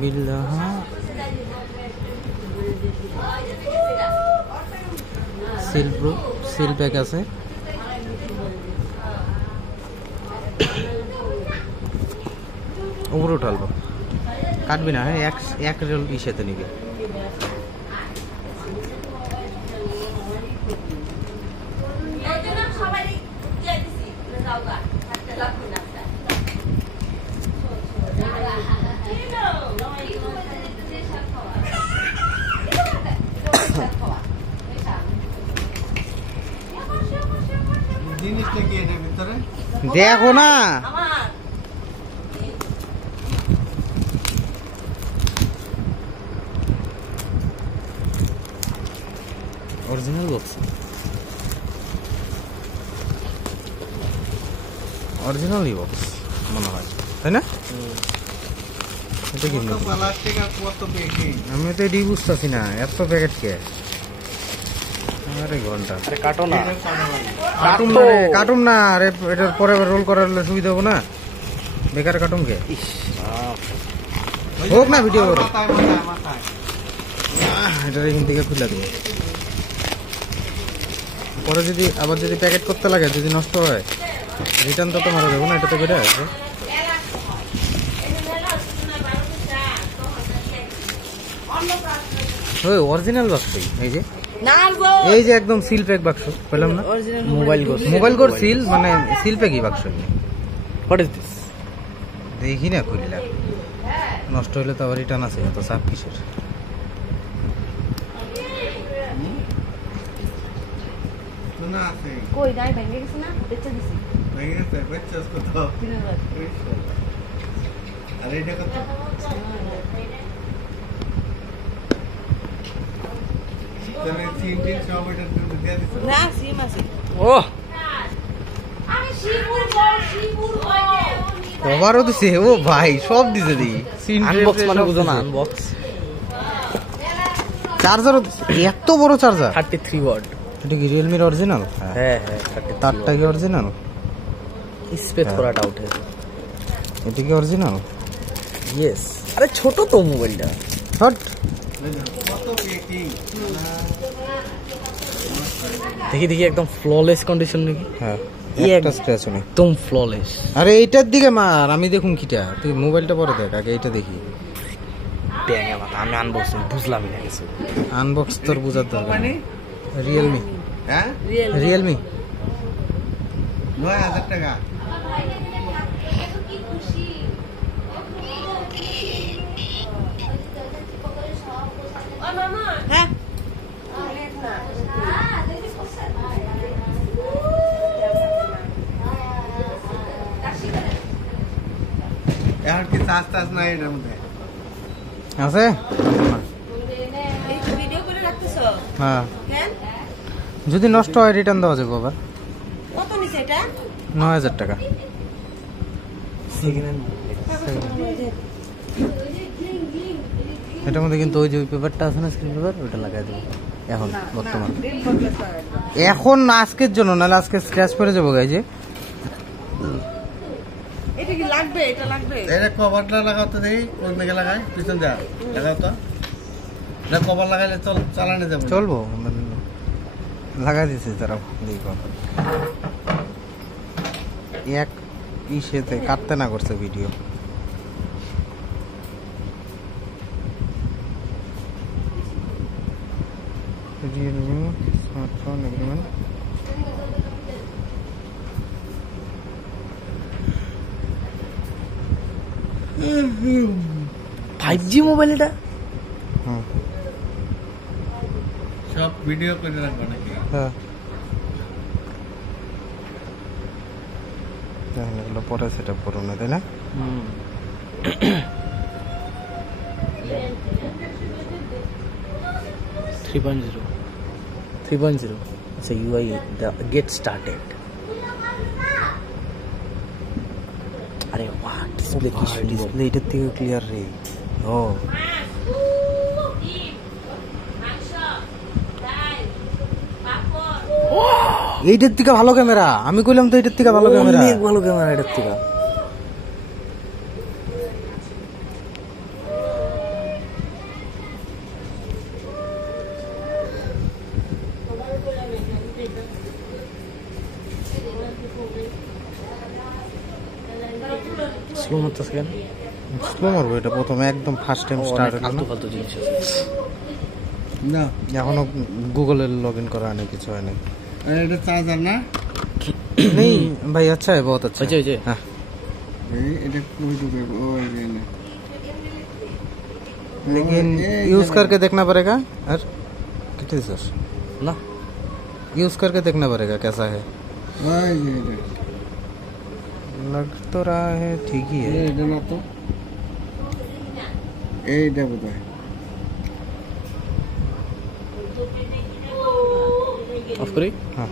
বিল্লাহা seal pack আছে। উপরে উঠালবো, কাটবি না। হ্যাঁ, এক রেল ইসেতে নিবি। দেখো না, অরিজিনাল বক্স, অরিজিনালই বক্স মনে হয়, তাই না? আমি তো এটি বুঝতেছি না, এত প্যাকেট কে? আরে ঘন্টা কাটো না, কাটুম না। আরে এটার পরে রোল করার সুবিধা হবো না, বেকার কাটুম কে? হোক না ভিডিও করে, এটার এখান থেকে খুলে দেবো। পরে যদি আবার যদি প্যাকেট করতে লাগে, যদি নষ্ট হয় রিটার্ন তো মারা দেবো না, এটা তো বেড়ে আছে। ওই অরিজিনাল বাক্সই, এই যে একদম সিল প্যাক বাক্স পেলাম না। মোবাইল কোড সিল, মানে সিল প্যাকই বাক্স। What is this? দেখি না খুললা, নষ্ট হইলে তো আবার রিটার্ন আছে, এত চাপ কিসের? কভারও দিছে, ও ভাই সব দিছে। দি আনবক্স মানে বুঝো না, আনবক্স। চার্জারও এত বড় চার্জার, 33 ওয়াট। এটা কি রিয়েলমির অরিজিনাল? হ্যাঁ হ্যাঁ, তারটা কি অরিজিনাল? স্পেস করা ডাউট আছে, এটা কি অরিজিনাল? ইয়েস। আরে ছোট তো মোবাইলটা, হট। দেখি একদম ফ্ললেস কন্ডিশন নাকি? হ্যাঁ, একটা স্ক্র্যাচ নেই, একদম ফ্ললেস। আরে এইটার দিকে মার, আমি দেখুন কিটা, তুই মোবাইলটা পরে দেখ, আগে এইটা দেখি। আমি আনবক্স বুঝলামই না কিছু। আনবক্স তোর বুঝার দরকার নেই। রিয়েলমি, হ্যাঁ রিয়েলমি ৯০০০ টাকা। হ্যাঁ, এখন কি চার্জ টার্জ নাই এটার মধ্যে আছে? হ্যাঁ, যদি নষ্ট হয় রিটার্ন দেওয়া যাবে। আবার কত নিছে এটা? ৯০০০ টাকা। এটার মধ্যে কিন্তু ওই যে পেপারটা আছে না, স্ক্রিন পেপার, ওটা লাগাই দেবো এখন বর্তমান। এখন আজকের জন্য, নাহলে আজকে স্ক্র্যাচ পড়ে যাবো গাইজে। এটা কি লাগবে? এটা লাগবে, এটা কভারটা লাগাও তো। দেখি কোন দিকে লাগাই, পিছন যা লাগাও তো। না কভার লাগাইলে চালানো যাবে, চলবো। লাগাই দিছে তারা, দেখো এক ইসেতে কাটতে না করছে video. Realme smartphone agreement. $5G mobile এটা। সব ভিডিও করে রাখবো নাকি? হ্যাঁ, এগুলো পরে সেটা করো না, তাই না? 3.0 আচ্ছা, UI get started। আরে বাহ, ডিসপ্লে এটার থেকে ক্লিয়ার রে। ও এইটার থেকে ভালো ক্যামেরা, আমি কইলাম তো এইটার থেকে ভালো ক্যামেরা, অনেক ভালো ক্যামেরা এটার থেকে। স্লো মারতেছে কেন? স্লো মারবো এটা প্রথমে একদম ফার্স্ট টাইম স্টার্ট হলো না। ফালতু জিনিস আছে না এখনো গুগলের লগ ইন করা নেই, কিছু হয়নি। এটা চার্জার না नहीं भाई अच्छा है, बहुत अच्छा है। जी हाँ এটা কোই দিবে ও এনে लेकिन यूज करके देखना पड़ेगा। और कितने सर ना यूज करके देखना पड़ेगा कैसा है। ওই যে लग तो रहा है ठीक ही है। এটা না তো এইটা বোধহয় ऑफ करी। हाँ